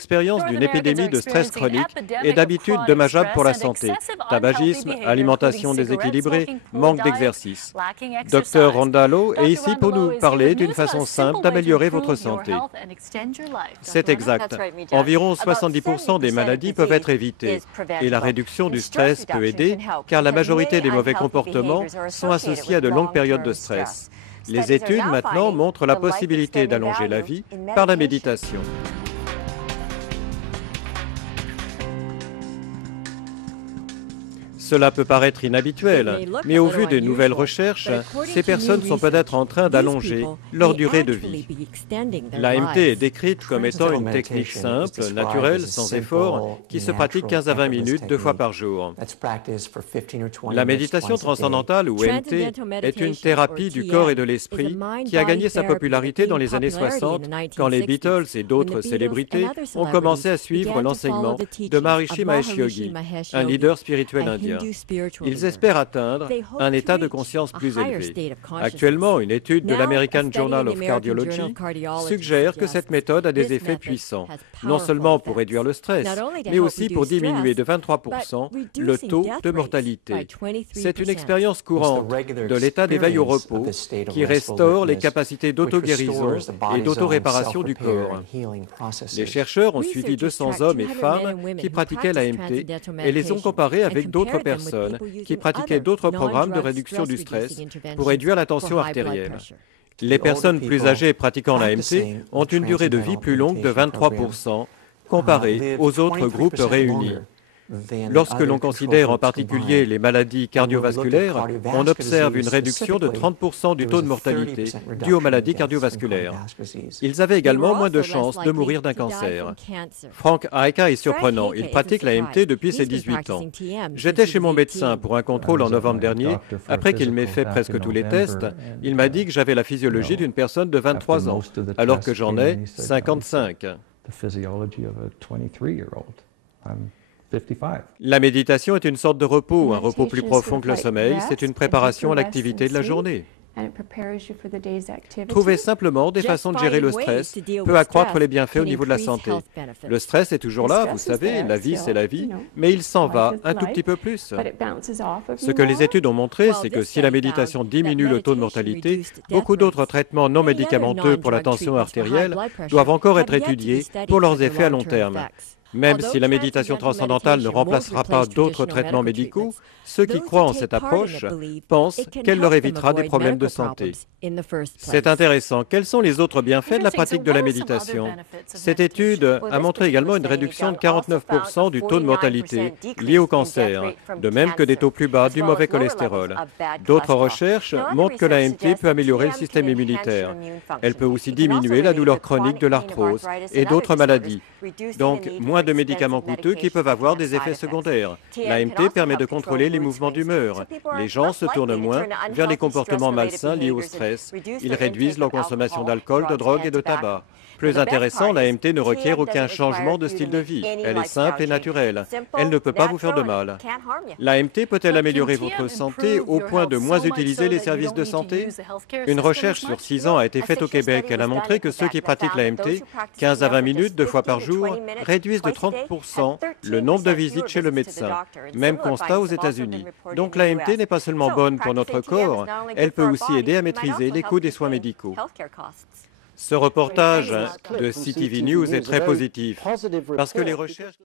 L'expérience d'une épidémie de stress chronique est d'habitude dommageable pour la santé. Tabagisme, alimentation déséquilibrée, manque d'exercice. Dr Rondalo est ici pour nous parler d'une façon simple d'améliorer votre santé. C'est exact. Environ 70% des maladies peuvent être évitées. Et la réduction du stress peut aider, car la majorité des mauvais comportements sont associés à de longues périodes de stress. Les études maintenant montrent la possibilité d'allonger la vie par la méditation. Cela peut paraître inhabituel, mais au vu des nouvelles recherches, ces personnes sont peut-être en train d'allonger leur durée de vie. L'AMT est décrite comme étant une technique simple, naturelle, sans effort, qui se pratique 15 à 20 minutes 2 fois par jour. La méditation transcendantale, ou MT, est une thérapie du corps et de l'esprit qui a gagné sa popularité dans les années 60, quand les Beatles et d'autres célébrités ont commencé à suivre l'enseignement de Maharishi Mahesh Yogi, un leader spirituel indien. Ils espèrent atteindre un état de conscience plus élevé. Actuellement, une étude de l'American Journal of Cardiology suggère que cette méthode a des effets puissants, non seulement pour réduire le stress, mais aussi pour diminuer de 23% le taux de mortalité. C'est une expérience courante de l'état d'éveil au repos qui restaure les capacités d'auto-guérison et d'auto-réparation du corps. Les chercheurs ont suivi 200 hommes et femmes qui pratiquaient l'AMT et les ont comparés avec d'autres personnes qui pratiquaient d'autres programmes de réduction du stress pour réduire la tension artérielle. Les personnes plus âgées pratiquant l'AMT ont une durée de vie plus longue de 23% comparée aux autres groupes réunis. Lorsque l'on considère en particulier les maladies cardiovasculaires, on observe une réduction de 30% du taux de mortalité due aux maladies cardiovasculaires. Ils avaient également moins de chances de mourir d'un cancer. Frank Aika est surprenant, il pratique l'AMT depuis ses 18 ans. J'étais chez mon médecin pour un contrôle en novembre dernier. Après qu'il m'ait fait presque tous les tests, il m'a dit que j'avais la physiologie d'une personne de 23 ans, alors que j'en ai 55. La méditation est une sorte de repos, un repos plus profond que le sommeil. C'est une préparation à l'activité de la journée. Trouver simplement des façons de gérer le stress peut accroître les bienfaits au niveau de la santé. Le stress est toujours là, vous savez, la vie c'est la vie, mais il s'en va un tout petit peu plus. Ce que les études ont montré, c'est que si la méditation diminue le taux de mortalité, beaucoup d'autres traitements non médicamenteux pour la tension artérielle doivent encore être étudiés pour leurs effets à long terme. Même si la méditation transcendantale ne remplacera pas d'autres traitements médicaux, ceux qui croient en cette approche pensent qu'elle leur évitera des problèmes de santé. C'est intéressant. Quels sont les autres bienfaits de la pratique de la méditation? Cette étude a montré également une réduction de 49% du taux de mortalité lié au cancer, de même que des taux plus bas du mauvais cholestérol. D'autres recherches montrent que l'AMT peut améliorer le système immunitaire. Elle peut aussi diminuer la douleur chronique de l'arthrose et d'autres maladies. Donc, moins de médicaments coûteux qui peuvent avoir des effets secondaires. L'AMT permet de contrôler les mouvements d'humeur. Les gens se tournent moins vers les comportements malsains liés au stress. Ils réduisent leur consommation d'alcool, de drogue et de tabac. Plus intéressant, l'AMT ne requiert aucun changement de style de vie. Elle est simple et naturelle. Elle ne peut pas vous faire de mal. L'AMT peut-elle améliorer votre santé au point de moins utiliser les services de santé? Une recherche sur 6 ans a été faite au Québec. Elle a montré que ceux qui pratiquent l'AMT, 15 à 20 minutes 2 fois par jour, réduisent de 30% le nombre de visites chez le médecin. Même constat aux États-Unis. Donc l'AMT n'est pas seulement bonne pour notre corps, elle peut aussi aider à maîtriser les coûts des soins médicaux. Ce reportage de CTV News est très positif parce que les recherches